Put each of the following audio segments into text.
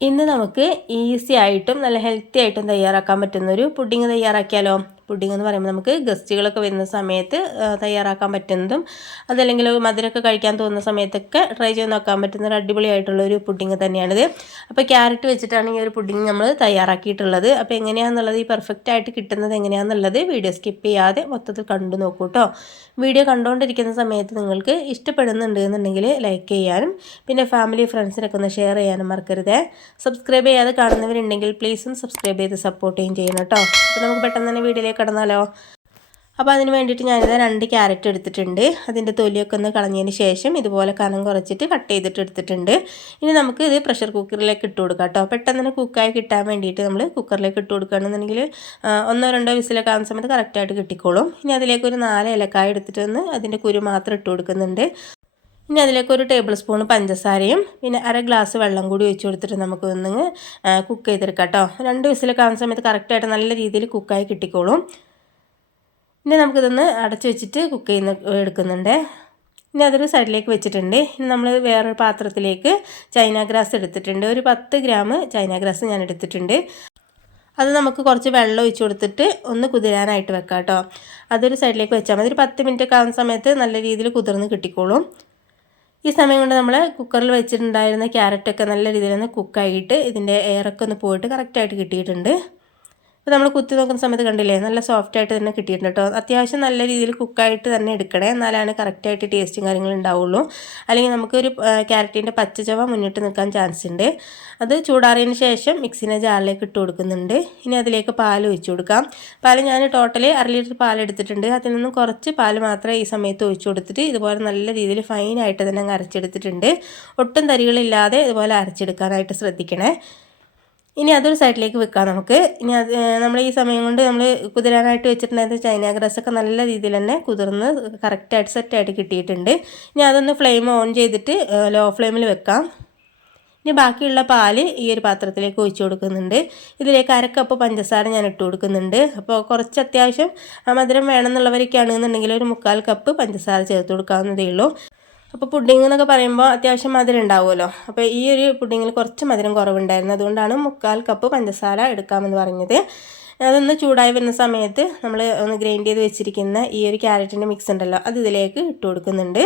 ഇന്ന് നമുക്ക് ഈസി ആയിട്ടും നല്ല ഹെൽത്തി ആയിട്ടും തയ്യാറാക്കാൻ പറ്റുന്നൊരു പുഡിങ് തയ്യാറാക്കിയാലോ? പുഡിംഗ് എന്ന് പറയുമ്പോൾ നമുക്ക് ഗസ്റ്റുകളൊക്കെ വരുന്ന സമയത്ത് തയ്യാറാക്കാൻ പറ്റുന്നതും അതല്ലെങ്കിൽ മധുരമൊക്കെ കഴിക്കാൻ തോന്നുന്ന സമയത്തൊക്കെ ട്രൈ ചെയ്ത് നോക്കാൻ പറ്റുന്ന ഒരു അടിപൊളിയായിട്ടുള്ള ഒരു പുഡിംഗ് തന്നെയാണിത്. അപ്പോൾ ക്യാരറ്റ് വെച്ചിട്ടാണ് ഈ ഒരു പുഡിംഗ് നമ്മൾ തയ്യാറാക്കിയിട്ടുള്ളത്. അപ്പോൾ എങ്ങനെയാണെന്നുള്ളത് ഈ പെർഫെക്റ്റ് ആയിട്ട് കിട്ടുന്നത് എങ്ങനെയാണെന്നുള്ളത് വീഡിയോ സ്കിപ്പ് ചെയ്യാതെ മൊത്തത്തിൽ കണ്ടു നോക്കൂ കേട്ടോ വീഡിയോ കണ്ടുകൊണ്ടിരിക്കുന്ന സമയത്ത് നിങ്ങൾക്ക് ഇഷ്ടപ്പെടുന്നുണ്ട് എന്നുണ്ടെങ്കിൽ ലൈക്ക് ചെയ്യാനും പിന്നെ ഫാമിലി ഫ്രണ്ട്സിനൊക്കെ ഒന്ന് ഷെയർ ചെയ്യാനും മറക്കരുത്. സബ്സ്ക്രൈബ് ചെയ്യാതെ കാണുന്നവരുണ്ടെങ്കിൽ പ്ലീസും സബ്സ്ക്രൈബ് ചെയ്ത് സപ്പോർട്ട് ചെയ്യും ചെയ്യണം കേട്ടോ അപ്പോൾ നമുക്ക് പെട്ടെന്ന് തന്നെ വീഡിയോയിലേക്ക് കിടന്നാലോ? അപ്പോൾ അതിന് വേണ്ടിയിട്ട് ഞാനിത് രണ്ട് ക്യാരറ്റ് എടുത്തിട്ടുണ്ട്. അതിന്റെ തൊലിയൊക്കെ ഒന്ന് കളഞ്ഞതിന് ശേഷം ഇതുപോലെ കനം കുറച്ചിട്ട് കട്ട് ചെയ്തിട്ട് എടുത്തിട്ടുണ്ട്. ഇനി നമുക്ക് ഇത് പ്രഷർ കുക്കറിലേക്ക് ഇട്ട് കൊടുക്കാം കേട്ടോ. പെട്ടെന്ന് തന്നെ കുക്കായി കിട്ടാൻ വേണ്ടിയിട്ട് നമ്മൾ കുക്കറിലേക്ക് ഇട്ട് കൊടുക്കുകയാണെന്നുണ്ടെങ്കിൽ ഒന്നോ രണ്ടോ വിസിലൊക്കെ ആകുന്ന സമയത്ത് കറക്റ്റായിട്ട് കിട്ടിക്കോളും. ഇനി അതിലേക്ക് ഒരു നാല് ഇലക്കായ എടുത്തിട്ട് ഒന്ന് അതിന്റെ കുരു മാത്രം ഇട്ട് കൊടുക്കുന്നുണ്ട്. ഇനി അതിലേക്ക് ഒരു ടേബിൾ സ്പൂൺ പഞ്ചസാരയും പിന്നെ അര ഗ്ലാസ് വെള്ളം കൂടി ഒഴിച്ചു കൊടുത്തിട്ട് നമുക്ക് ഒന്ന് കുക്ക് ചെയ്തെടുക്കാം കേട്ടോ രണ്ട് വിസിലൊക്കെ ആവുന്ന സമയത്ത് കറക്റ്റായിട്ട് നല്ല രീതിയിൽ കുക്കായി കിട്ടിക്കോളും. ഇനി നമുക്കിതൊന്ന് അടച്ചു വെച്ചിട്ട് കുക്ക് ചെയ്യുന്ന എടുക്കുന്നുണ്ട്. ഇനി അതൊരു സൈഡിലേക്ക് വെച്ചിട്ടുണ്ട്. ഇനി നമ്മൾ വേറൊരു പാത്രത്തിലേക്ക് ചൈന ഗ്രാസ് എടുത്തിട്ടുണ്ട്. ഒരു പത്ത് ഗ്രാം ചൈന ഗ്രാസ് ഞാൻ എടുത്തിട്ടുണ്ട്. അത് നമുക്ക് കുറച്ച് വെള്ളം ഒഴിച്ച് കൊടുത്തിട്ട് ഒന്ന് കുതിരാനായിട്ട് വെക്കാം കേട്ടോ അതൊരു സൈഡിലേക്ക് വെച്ചാൽ മതി. ഒരു പത്ത് മിനിറ്റ് ഒക്കെ ആവുന്ന സമയത്ത് നല്ല രീതിയിൽ കുതിർന്ന് കിട്ടിക്കോളും. ഈ സമയം കൊണ്ട് നമ്മൾ കുക്കറിൽ വെച്ചിട്ടുണ്ടായിരുന്ന ക്യാരറ്റൊക്കെ നല്ല രീതിയിൽ ഒന്ന് കുക്കായിട്ട് ഇതിന്റെ എയറൊക്കെ ഒന്ന് പോയിട്ട് കറക്റ്റായിട്ട് കിട്ടിയിട്ടുണ്ട്. അപ്പോൾ നമ്മൾ കുത്തി നോക്കുന്ന സമയത്ത് കണ്ടില്ലേ നല്ല സോഫ്റ്റ് ആയിട്ട് തന്നെ കിട്ടിയിട്ടുണ്ട് കേട്ടോ അത്യാവശ്യം നല്ല രീതിയിൽ കുക്കായിട്ട് തന്നെ എടുക്കണേ. എന്നാലാണ് കറക്റ്റായിട്ട് ടേസ്റ്റും കാര്യങ്ങളും ഉണ്ടാവുള്ളൂ. അല്ലെങ്കിൽ നമുക്കൊരു ക്യാരറ്റിന്റെ പച്ചച്ചവ മുന്നിട്ട് നിൽക്കാൻ ചാൻസ് ഉണ്ട്. അത് ചൂടാറിയതിന് ശേഷം മിക്സിനെ ജാറിലേക്ക് ഇട്ട് കൊടുക്കുന്നുണ്ട്. ഇനി അതിലേക്ക് പാൽ ഒഴിച്ചു കൊടുക്കാം. പാൽ ഞാൻ ടോട്ടലി അര ലിറ്റർ പാൽ എടുത്തിട്ടുണ്ട്. അതിൽ നിന്നും കുറച്ച് പാൽ മാത്രമേ ഈ സമയത്ത് ഒഴിച്ചു കൊടുത്തിട്ട് ഇതുപോലെ നല്ല രീതിയിൽ ഫൈനായിട്ട് തന്നെ അരച്ചെടുത്തിട്ടുണ്ട്. ഒട്ടും തരികളില്ലാതെ ഇതുപോലെ അരച്ചെടുക്കാനായിട്ട് ശ്രദ്ധിക്കണേ. ഇനി അതൊരു സൈഡിലേക്ക് വെക്കാം നമുക്ക്. ഇനി അത് നമ്മൾ ഈ സമയം കൊണ്ട് നമ്മൾ കുതിരാനായിട്ട് വെച്ചിട്ടുണ്ടായിരുന്ന ചൈന ഗ്രാസൊക്കെ നല്ല രീതിയിൽ തന്നെ കുതിർന്ന് കറക്റ്റായിട്ട് സെറ്റായിട്ട് കിട്ടിയിട്ടുണ്ട്. ഇനി അതൊന്ന് ഫ്ലെയിം ഓൺ ചെയ്തിട്ട് ലോ ഫ്ലെയിമിൽ വെക്കാം. ഇനി ബാക്കിയുള്ള പാൽ ഈ ഒരു പാത്രത്തിലേക്ക് ഒഴിച്ചു കൊടുക്കുന്നുണ്ട്. ഇതിലേക്ക് അരക്കപ്പ് പഞ്ചസാര ഞാൻ ഇട്ട് കൊടുക്കുന്നുണ്ട്. അപ്പോൾ കുറച്ച് അത്യാവശ്യം മധുരം വേണമെന്നുള്ളവരൊക്കെയാണെന്നുണ്ടെങ്കിൽ ഒരു മുക്കാൽ കപ്പ് പഞ്ചസാര ചേർത്ത് കൊടുക്കാവുന്നതേ ഉള്ളൂ. അപ്പോൾ പുഡിംഗ് എന്നൊക്കെ പറയുമ്പോൾ അത്യാവശ്യം മധുരം ഉണ്ടാവുമല്ലോ. അപ്പോൾ ഈ ഒരു പുഡിങ്ങിൽ കുറച്ച് മധുരം കുറവുണ്ടായിരുന്നു. അതുകൊണ്ടാണ് മുക്കാൽ കപ്പ് പഞ്ചസാര എടുക്കാമെന്ന് പറഞ്ഞത്. അതൊന്ന് ചൂടായി വരുന്ന സമയത്ത് നമ്മൾ ഒന്ന് ഗ്രൈൻഡ് ചെയ്ത് വെച്ചിരിക്കുന്ന ഈ ഒരു ക്യാരറ്റിന്റെ മിക്സ് ഉണ്ടല്ലോ അത് ഇതിലേക്ക് ഇട്ട് കൊടുക്കുന്നുണ്ട്.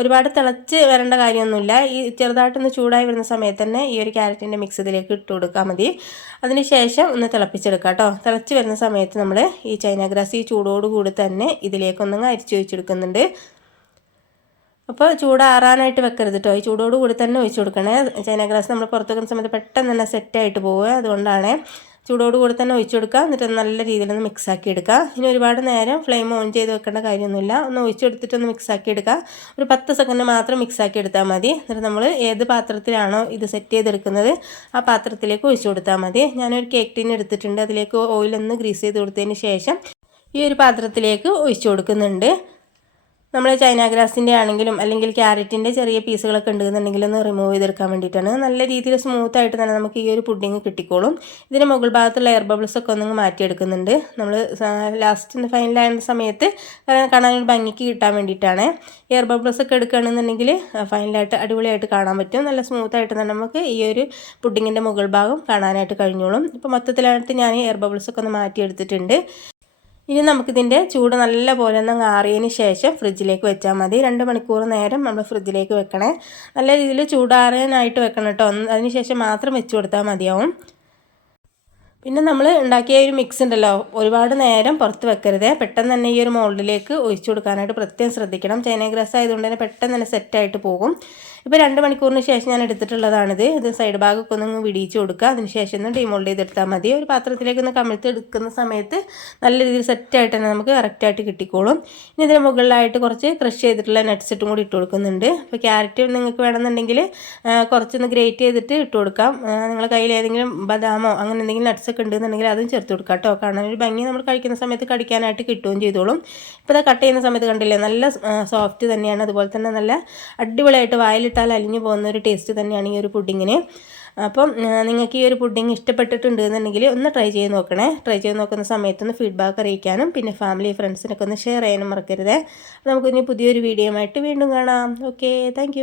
ഒരുപാട് തിളച്ച് വരേണ്ട കാര്യമൊന്നുമില്ല. ഈ ചെറുതായിട്ടൊന്ന് ചൂടായി വരുന്ന സമയത്ത് തന്നെ ഈ ഒരു ക്യാരറ്റിന്റെ മിക്സ് ഇതിലേക്ക് ഇട്ട് കൊടുത്താൽ മതി. അതിന് ശേഷം ഒന്ന് തിളപ്പിച്ചെടുക്കാം കേട്ടോ തിളച്ച് വരുന്ന സമയത്ത് നമ്മൾ ഈ ചൈന ഗ്രാസ് ഈ ചൂടോടുകൂടി തന്നെ ഇതിലേക്കൊന്നങ്ങ് അരിച്ചു വെച്ചെടുക്കുന്നുണ്ട്. അപ്പോൾ ചൂടാറാനായിട്ട് വെക്കരുത് കേട്ടോ ഈ ചൂടോട് കൂടി തന്നെ ഒഴിച്ചു കൊടുക്കണേ. ചൈന ഗ്ലാസ് നമ്മൾ പുറത്ത് വെക്കുന്ന സമയത്ത് പെട്ടെന്ന് തന്നെ സെറ്റായിട്ട് പോവുക. അതുകൊണ്ടാണ് ചൂടോട് കൂടി തന്നെ ഒഴിച്ചു കൊടുക്കുക. എന്നിട്ട് നല്ല രീതിയിൽ ഒന്ന് മിക്സ് ആക്കി എടുക്കുക. ഇനി ഒരുപാട് നേരം ഫ്ലെയിം ഓൺ ചെയ്ത് വെക്കേണ്ട കാര്യമൊന്നുമില്ല. ഒന്ന് ഒഴിച്ചെടുത്തിട്ട് ഒന്ന് മിക്സ് ആക്കി എടുക്കുക. ഒരു പത്ത് സെക്കൻഡ് മാത്രം മിക്സ് ആക്കി എടുത്താൽ മതി. എന്നിട്ട് നമ്മൾ ഏത് പാത്രത്തിലാണോ ഇത് സെറ്റ് ചെയ്തെടുക്കുന്നത് ആ പാത്രത്തിലേക്ക് ഒഴിച്ചു കൊടുത്താൽ മതി. ഞാനൊരു കേക്ക് ടീൻ എടുത്തിട്ടുണ്ട്. അതിലേക്ക് ഓയിലൊന്ന് ഗ്രീസ് ചെയ്ത് കൊടുത്തതിന് ശേഷം ഈ ഒരു പാത്രത്തിലേക്ക് ഒഴിച്ചു കൊടുക്കുന്നുണ്ട്. നമ്മൾ ചൈന ഗ്രാസിന്റെ ആണെങ്കിലും അല്ലെങ്കിൽ ക്യാരറ്റിന്റെ ചെറിയ പീസുകളൊക്കെ ഉണ്ടെന്നുണ്ടെങ്കിൽ ഒന്ന് റിമൂവ് ചെയ്തെടുക്കാൻ വേണ്ടിയിട്ടാണ്. നല്ല രീതിയിൽ സ്മൂത്തായിട്ട് തന്നെ നമുക്ക് ഈ ഒരു പുഡിങ് കിട്ടിക്കോളും. ഇതിന് മുകൾ ഭാഗത്തുള്ള എയർ ബബിൾസ് ഒക്കെ ഒന്നും മാറ്റിയെടുക്കുന്നുണ്ട്. നമ്മൾ ലാസ്റ്റ് ഫൈനലായ സമയത്ത് കാണാൻ ഒരു ഭംഗിക്ക് കിട്ടാൻ വേണ്ടിയിട്ടാണ്. എയർ ബബിൾസ് ഒക്കെ എടുക്കുകയാണെന്നുണ്ടെങ്കിൽ ഫൈനലായിട്ട് അടിപൊളിയായിട്ട് കാണാൻ പറ്റും. നല്ല സ്മൂത്തായിട്ട് തന്നെ നമുക്ക് ഈ ഒരു പുഡിങ്ങിന്റെ മുകൾ ഭാഗം കാണാനായിട്ട് കഴിഞ്ഞോളും. ഇപ്പോൾ മൊത്തത്തിലായിട്ട് ഞാൻ എയർ ബബിൾസൊക്കെ ഒന്ന് മാറ്റിയെടുത്തിട്ടുണ്ട്. ഇനി നമുക്കിതിന്റെ ചൂട് നല്ല പോലെ ഒന്ന് ആറിയതിന് ശേഷം ഫ്രിഡ്ജിലേക്ക് വെച്ചാൽ മതി. രണ്ട് മണിക്കൂർ നേരം നമ്മൾ ഫ്രിഡ്ജിലേക്ക് വെക്കണേ. നല്ല രീതിയിൽ ചൂടാറാനായിട്ട് വെക്കണം കേട്ടോ. അതിന് ശേഷം മാത്രം വെച്ച് കൊടുത്താൽ മതിയാവും. പിന്നെ നമ്മൾ ഉണ്ടാക്കിയ ഒരു മിക്സ് ഉണ്ടല്ലോ. ഒരുപാട് നേരം പുറത്ത് വെക്കരുത്. പെട്ടെന്ന് തന്നെ ഈ ഒരു മോൾഡിലേക്ക് ഒഴിച്ചു കൊടുക്കാനായിട്ട് പ്രത്യേകം ശ്രദ്ധിക്കണം. ചൈന ഗ്രാസ് ആയതുകൊണ്ട് തന്നെ പെട്ടെന്ന് തന്നെ സെറ്റായിട്ട് പോകും. ഇപ്പോൾ രണ്ട് മണിക്കൂറിന് ശേഷം ഞാൻ എടുത്തിട്ടുള്ളതാണിത്. ഇത് സൈഡ് ഭാഗമൊക്കെ ഒന്ന് വിടിയിച്ച് കൊടുക്കുക. അതിന് ശേഷം ഒന്ന് ഡിമോൾഡ് ചെയ്തെടുത്താൽ മതി. ഒരു പാത്രത്തിലേക്ക് ഒന്ന് കമിഴ്ത്തി എടുക്കുന്ന സമയത്ത് നല്ല രീതിയിൽ സെറ്റായിട്ട് തന്നെ നമുക്ക് കറക്റ്റായിട്ട് കിട്ടിക്കോളും. ഇനി ഇതിന് മുകളിലായിട്ട് കുറച്ച് ക്രഷ് ചെയ്തിട്ടുള്ള നട്ട്സ് ഇട്ടും കൂടി ഇട്ട് കൊടുക്കുന്നുണ്ട്. അപ്പോൾ ക്യാരറ്റ് നിങ്ങൾക്ക് വേണമെന്നുണ്ടെങ്കിൽ കുറച്ചൊന്ന് ഗ്രേറ്റ് ചെയ്തിട്ട് ഇട്ട് കൊടുക്കാം. നിങ്ങളുടെ കയ്യിൽ ഏതെങ്കിലും ബദാമോ അങ്ങനെ എന്തെങ്കിലും നട്ട്സ് ഒക്കെ ഉണ്ടെന്നുണ്ടെങ്കിൽ അതും ചേർത്ത് കൊടുക്കാം കേട്ടോ. കാരണം ഒരു ഭംഗി നമ്മൾ കഴിക്കുന്ന സമയത്ത് കടിക്കാനായിട്ട് കിട്ടുകയും ചെയ്തോളും. ഇപ്പോൾ കട്ട് ചെയ്യുന്ന സമയത്ത് കണ്ടില്ലേ? നല്ല സോഫ്റ്റ് തന്നെയാണ്. അതുപോലെ തന്നെ നല്ല അടിപൊളിയായിട്ട് വായിലിട്ട് ഇട്ടാൽ അലിഞ്ഞു പോകുന്ന ഒരു ടേസ്റ്റ് തന്നെയാണ് ഈ ഒരു പുഡിങ്ങിന്. അപ്പം നിങ്ങൾക്ക് ഈ ഒരു പുഡിങ് ഇഷ്ടപ്പെട്ടിട്ടുണ്ട് എന്നുണ്ടെങ്കിൽ ഒന്ന് ട്രൈ ചെയ്ത് നോക്കണേ. ട്രൈ ചെയ്ത് നോക്കുന്ന സമയത്തൊന്ന് ഫീഡ്ബാക്ക് അറിയിക്കാനും പിന്നെ ഫാമിലി ഫ്രണ്ട്സിനൊക്കെ ഒന്ന് ഷെയർ ചെയ്യാനും മറക്കരുത്. നമുക്കിനി പുതിയൊരു വീഡിയോ ആയിട്ട് വീണ്ടും കാണാം. Okay thank